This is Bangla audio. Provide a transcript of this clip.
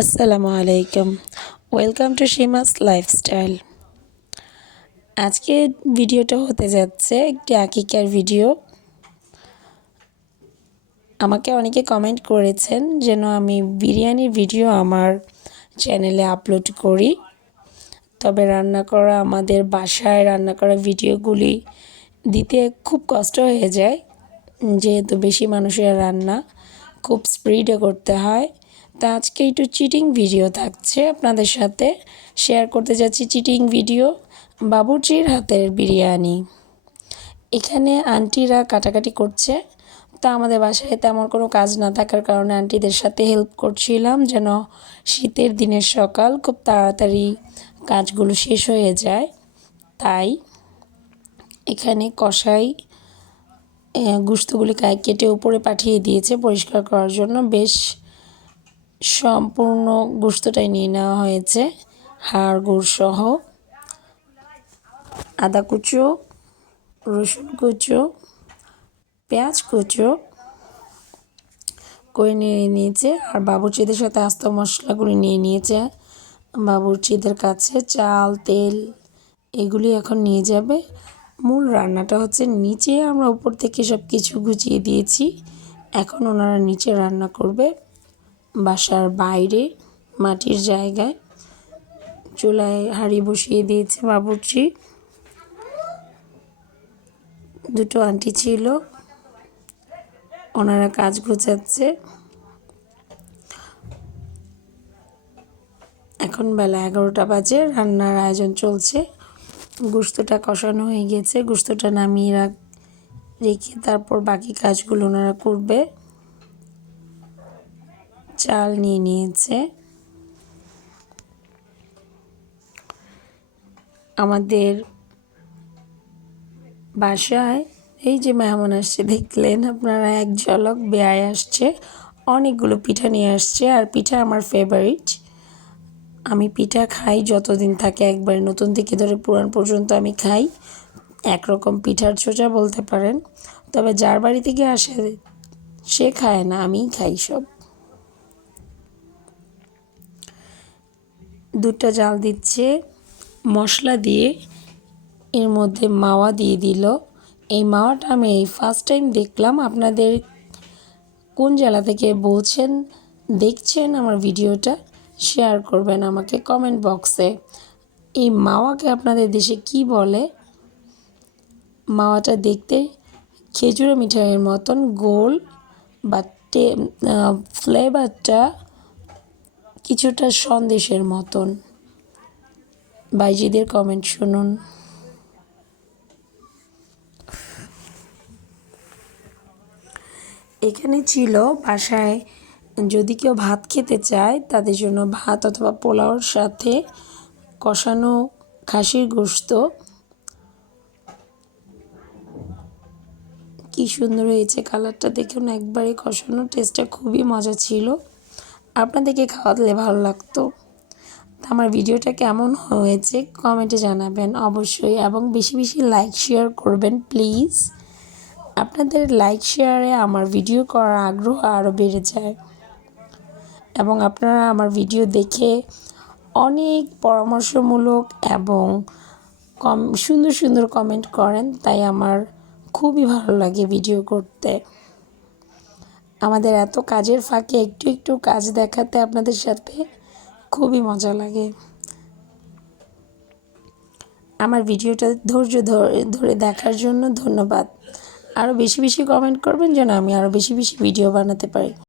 আসসালামু আলাইকুম। ওয়েলকাম টু সীমাস লাইফস্টাইল আজকে ভিডিওটা হতে যাচ্ছে একটি আকিকার ভিডিও। আমাকে অনেকে কমেন্ট করেছেন যেন আমি বিরিয়ানির ভিডিও আমার চ্যানেলে আপলোড করি। তবে রান্না করা, আমাদের বাসায় রান্না করা ভিডিওগুলি দিতে খুব কষ্ট হয়ে যায়। যেহেতু বেশি মানুষের রান্না, খুব স্পিডে করতে হয়। তা আজকে একটু চিটিং ভিডিও থাকছে আপনাদের সাথে। শেয়ার করতে যাচ্ছি চিটিং ভিডিও বাবুর্চির হাতের বিরিয়ানি। এখানে আন্টিরা কাটাকাটি করছে। তা আমাদের বাসায় তেমন কোনো কাজ না থাকার কারণে আন্টিদের সাথে হেল্প করছিলাম যেন শীতের দিনের সকাল খুব তাড়াতাড়ি কাজগুলো শেষ হয়ে যায়। তাই এখানে কষাই গুস্তগুলি কেটে উপরে পাঠিয়ে দিয়েছে পরিষ্কার করার জন্য। বেশ সম্পূর্ণ গোস্তটাই নিয়ে নেওয়া হয়েছে। হাড়, গুড় সহ আদা কুচো, রসুন কুচো, পেঁয়াজ কুচো করে নিয়ে নিয়েছে। আর বাবুর্চিদের সাথে আস্ত মশলাগুলি নিয়ে নিয়েছে। বাবুর্চিদের কাছে চাল, তেল এগুলি এখন নিয়ে যাবে। মূল রান্নাটা হচ্ছে নিচে আমরা উপর থেকে সব কিছু গুছিয়ে দিয়েছি। এখন ওনারা নিচে রান্না করবে। বাসার বাইরে, মাটির জায়গায়। চুলায় হাঁড়ি বসিয়ে দিয়েছে বাবুর্চি। দুটো আন্টি ছিল, ওনারা কাজ গোছাচ্ছে। এখন বেলা এগারোটা বাজে, রান্নার আয়োজন চলছে। গুস্তটা কষানো হয়ে গেছে, গুস্তটা নামিয়ে রাখ, রেখে তারপর বাকি কাজগুলো ওনারা করবে। চাল নিয়ে নিয়েছে। আমাদের বাসায় এই যে মেহমান আসছে, দেখলেন আপনারা এক ঝলক বেয়ায় আসছে। অনেকগুলো পিঠা নিয়ে আসছে আর পিঠা আমার ফেভারিট আমি পিঠা খাই যতদিন থাকে, একবার নতুন থেকে ধরে পুরান পর্যন্ত আমি খাই। একরকম পিঠার ছোচা বলতে পারেন। তবে যার বাড়ি থেকে আসে, সে খায় না, আমিই খাই সব। দুধটা জাল দিচ্ছে, মশলা দিয়ে এর মধ্যে মাওয়া দিয়ে দিল। এই মাওয়াটা আমি এই ফার্স্ট টাইম দেখলাম। আপনাদের কোন জেলা থেকে বলছেন, দেখছেন আমার ভিডিওটা শেয়ার করবেন আমাকে কমেন্ট বক্সে এই মাওয়াকে আপনাদের দেশে কি বলে? মাওয়াটা দেখতে খেজুরে মিঠাইয়ের মতন, গোল, বা ফ্লেভারটা কিছুটা সন্দেশের মতন। বাইজিদের কমেন্ট শুনুন। এখানে ছিল বাসায় যদি কেউ ভাত খেতে চায়, তাদের জন্য ভাত অথবা পোলাওর সাথে কষানো খাসির গোস্ত কি সুন্দর হয়েছে কালারটা দেখুন একবারে কষানো টেস্টটা খুবই মজা ছিল। আপনাদেরকে খাওয়ালে ভালো লাগতো। আমার ভিডিওটা কেমন হয়েছে কমেন্টে জানাবেন অবশ্যই এবং বেশি বেশি লাইক শেয়ার করবেন প্লিজ আপনাদের লাইক শেয়ারে আমার ভিডিও করার আগ্রহ আরও বেড়ে যায়। এবং আপনারা আমার ভিডিও দেখে অনেক পরামর্শমূলক এবং কম সুন্দর সুন্দর কমেন্ট করেন, তাই আমার খুবই ভালো লাগে ভিডিও করতে। আমাদের এত কাজের ফাঁকে একটু একটু কাজ দেখাতে আপনাদের সাথে খুবই মজা লাগে। আমার ভিডিওটা ধৈর্য ধরে দেখার জন্য ধন্যবাদ। আরও বেশি বেশি কমেন্ট করবেন যেন আমি আরও বেশি বেশি ভিডিও বানাতে পারি।